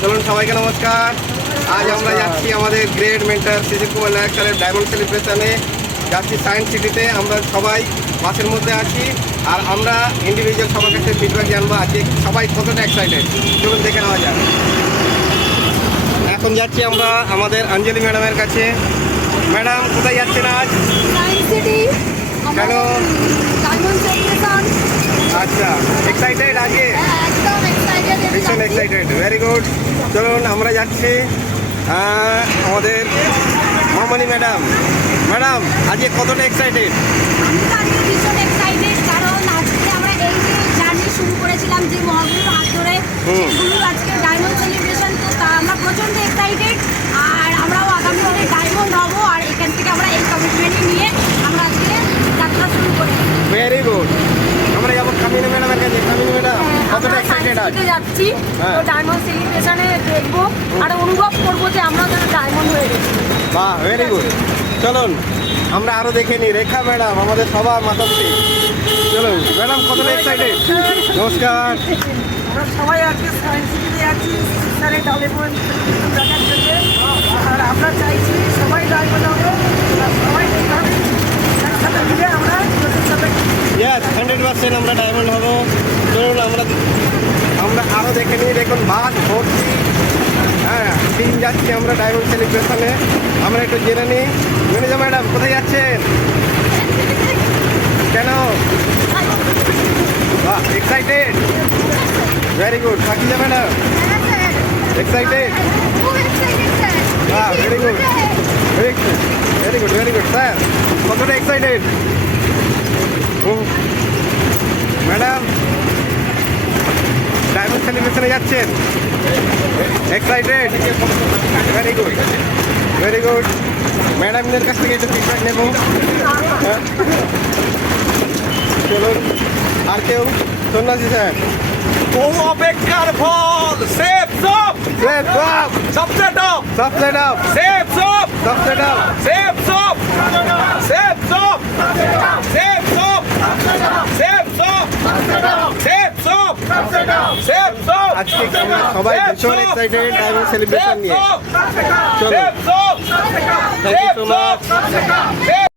চলুন সবাইকে নমস্কার। আজ আমরা যাচ্ছি আমাদের গ্রেট মেন্টর শিশির কুমার নায়ক স্যারের ডায়মন্ড সেলিব্রেশনে। যাচ্ছি সায়েন্স সিটিতে। আমরা সবাই বাসের মধ্যে আছি আর আমরা ইন্ডিভিজুয়াল সবার কাছে ফিডব্যাক জানবো আজকে সবাই কতটা এক্সাইটেড। চলুন দেখে নেওয়া যাক। এখন যাচ্ছি আমরা আমাদের অঞ্জলি ম্যাডামের কাছে। ম্যাডাম কোথায় যাচ্ছেন আজ? Science city. কেন? Diamond celebration. আচ্ছা, এক্সাইটেড আজকে? একদম এক্সাইটেড। ভীষণ এক্সাইটেড, ভেরি গুড। চলুন আমরা যাচ্ছি আমাদের মামনি ম্যাডাম। ম্যাডাম আজকে কতটা এক্সাইটেড? আমি তো আজকে ভীষণ এক্সাইটেড, কারণ আজকে আমরা এই যে জার্নি শুরু করেছিলাম যে মহাগুরুর হাত ধরে, সেগুলো আজকে ডায়মন্ড সেলিব্রেশন। তো তা আমরা প্রচণ্ড এক্সাইটেড আর আমরাও আগামী দিনে ডায়মন্ড হবো। আর এখান থেকে আমরা এই কমিটমেন্ট নিয়ে আমরা আজকে যাত্রা শুরু করি। Very good. আমরা যাবো কামিনী ম্যাডামের কাছে। কামিনী ম্যাডাম কতটা এক্সাইটেড আজ? যাচ্ছি তো ডায়মন্ড সেলিব্রেশনে দেখবো আর অনুভব করবো যে আমরা যেন ডায়মন্ড হয়ে গেছি। বাহ, ভেরি গুড। চলুন আমরা আরও দেখে নিই। রেখা ম্যাডাম আমাদের সবার মাতামতি। চলুন ম্যাডাম কতটা এক্সাইটেড? নমস্কার। আমরা সবাই আজকে সায়েন্স সিটিতে যাচ্ছি স্যারের ডায়মন্ড দেখার জন্য। আর আমরা চাইছি সবাই ডায়মন্ড হবে আর সবাই এইভাবে একসাথে মিলে আমরা নতুন সাথে ইয়েস, 100% আমরা ডায়মন্ড হবো। চলুন আমরা আরও দেখে নিই। দেখুন বাস ভর্তি। হ্যাঁ, দিন যাচ্ছি আমরা ডায়মন্ড সেলিব্রেশনে। আমরা একটু জেনে নিই। ম্যানেজার ম্যাডাম কোথায় যাচ্ছেন? কেন? বাহ, এক্সাইটেড, ভেরি গুড। সাকিজা ম্যাডাম এক্সাইটেড? বাহ, very good, very good, very good, very good. Sir কতটা এক্সাইটেড? ম্যাডাম ডায়মন্ড সেলিব্রেশনে যাচ্ছেন? Excited, very good, very good. ম্যাডামদের কাছ থেকে একটু ফিডব্যাক নেব। চলুন আর কেউ? সন্ন্যাসী স্যার। বহু অপেক্ষার ফল সেফ সব সেফ সব, সবচেয়ে টপ সবচেয়ে টপ, সেফ সব সবচেয়ে টপ। সেফ সব সেফ সব সেফ সব সেফ সব সেফ সব সেফ সব আজকে আমরা সবাই ভীষণ এক্সাইটেড ডায়মন্ড সেলিব্রেশন নিয়ে। চলুন, সেফ সব থ্যাংক ইউ সো মাচ।